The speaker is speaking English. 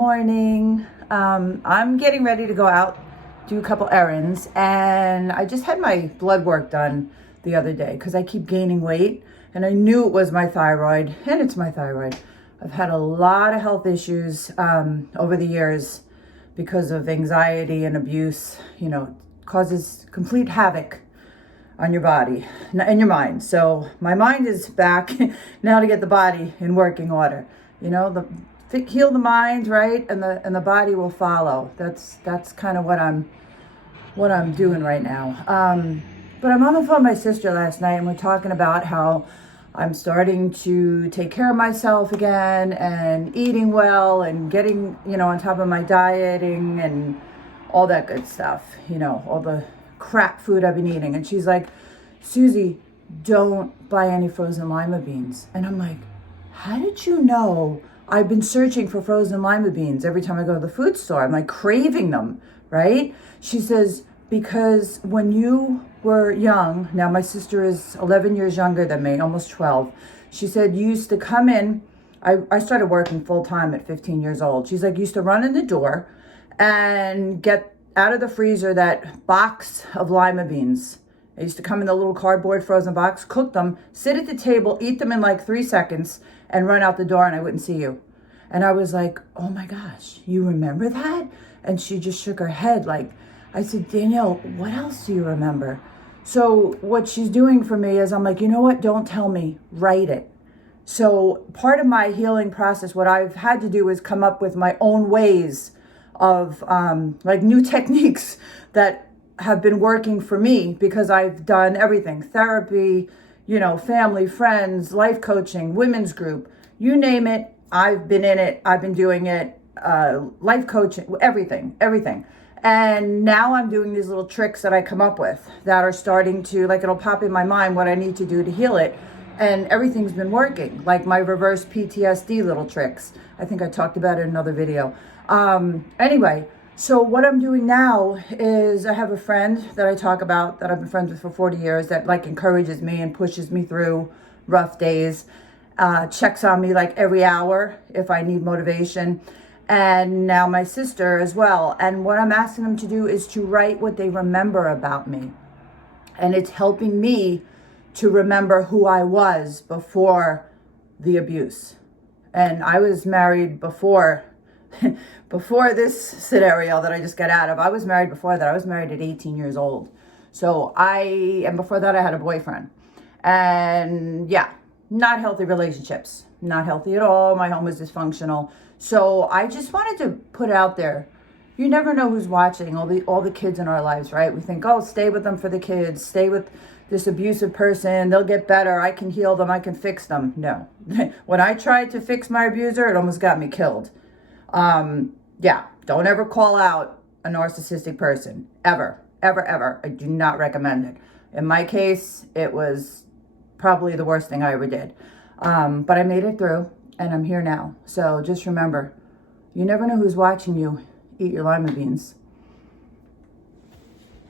morning. I'm getting ready to go out, do a couple errands, and I just had my blood work done the other day because I keep gaining weight, and I knew it was my thyroid, and it's my thyroid. I've had a lot of health issues over the years because of anxiety and abuse. Causes complete havoc on your body and your mind. So my mind is back now to get the body in working order. Heal the mind, right, and the body will follow. That's kind of what I'm doing right now. But I'm on the phone with my sister last night, and we're talking about how I'm starting to take care of myself again and eating well and getting on top of my dieting and all that good stuff. All the crap food I've been eating. And she's like, Susie, don't buy any frozen lima beans. And I'm like, how did you know I've been searching for frozen lima beans every time I go to the food store? I'm like craving them, right? She says, because when you were young, now my sister is 11 years younger than me, almost 12. She said, you used to come in, I started working full time at 15 years old. She's like, you used to run in the door and get out of the freezer that box of lima beans. I used to come in the little cardboard frozen box, cook them, sit at the table, eat them in like 3 seconds, and run out the door, and I wouldn't see you. And I was like, oh my gosh, you remember that? And she just shook her head. Like, I said, Danielle, what else do you remember? So what she's doing for me is I'm like, you know what? Don't tell me, write it. So part of my healing process, what I've had to do is come up with my own ways of like new techniques that have been working for me, because I've done everything: therapy, family, friends, life coaching, women's group, you name it. I've been in it. I've been doing it, life coaching, everything. And now I'm doing these little tricks that I come up with that are starting to, like, it'll pop in my mind what I need to do to heal it. And everything's been working, like my reverse PTSD little tricks. I think I talked about it in another video. Anyway, so what I'm doing now is I have a friend that I talk about that I've been friends with for 40 years that like encourages me and pushes me through rough days, checks on me like every hour if I need motivation. And now my sister as well. And what I'm asking them to do is to write what they remember about me. And it's helping me to remember who I was before the abuse. And I was married before this scenario that I just got out of. I was married before that. I was married at 18 years old. And before that I had a boyfriend. And yeah, not healthy relationships. Not healthy at all. My home was dysfunctional. So I just wanted to put out there, you never know who's watching, all the kids in our lives, right? We think, oh, stay with them for the kids, stay with this abusive person, they'll get better, I can heal them, I can fix them. No. When I tried to fix my abuser, it almost got me killed. Yeah, don't ever call out a narcissistic person, ever. I do not recommend it. In my case, it was probably the worst thing I ever did. But I made it through, and I'm here now. So just remember, you never know who's watching you eat your lima beans.